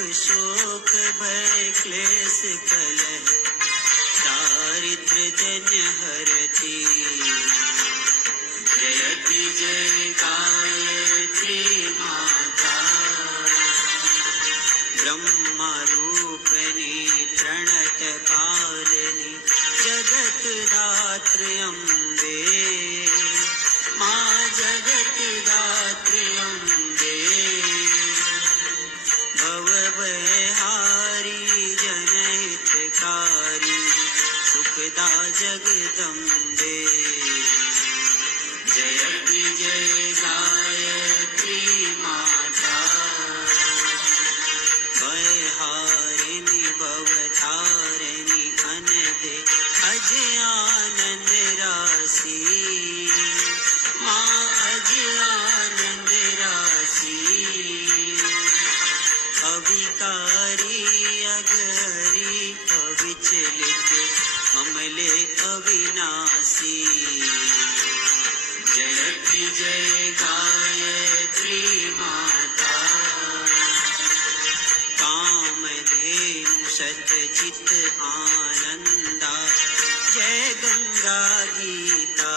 शोक भय क्लेश कलह दारिद्र जन हरती। जयति जय गायत्री माता ब्रह्मा रूपनी प्रणत पालनी जगत दात्री अम्बे। माँ जगत दात्री अम्बे भव भयहारी जनहितकारी सुखदा जगदम्बे। जयति जय गायत्री माता भयहारिणी भवतारिणी अनदे अज आनंद राशि। माँ अज आनंद राशि अविकारी अघरी अविचलित अमले अविनाशी। जयति जय गायत्री माता कामधेनु सतचित आनंदा। जय गंगा गीता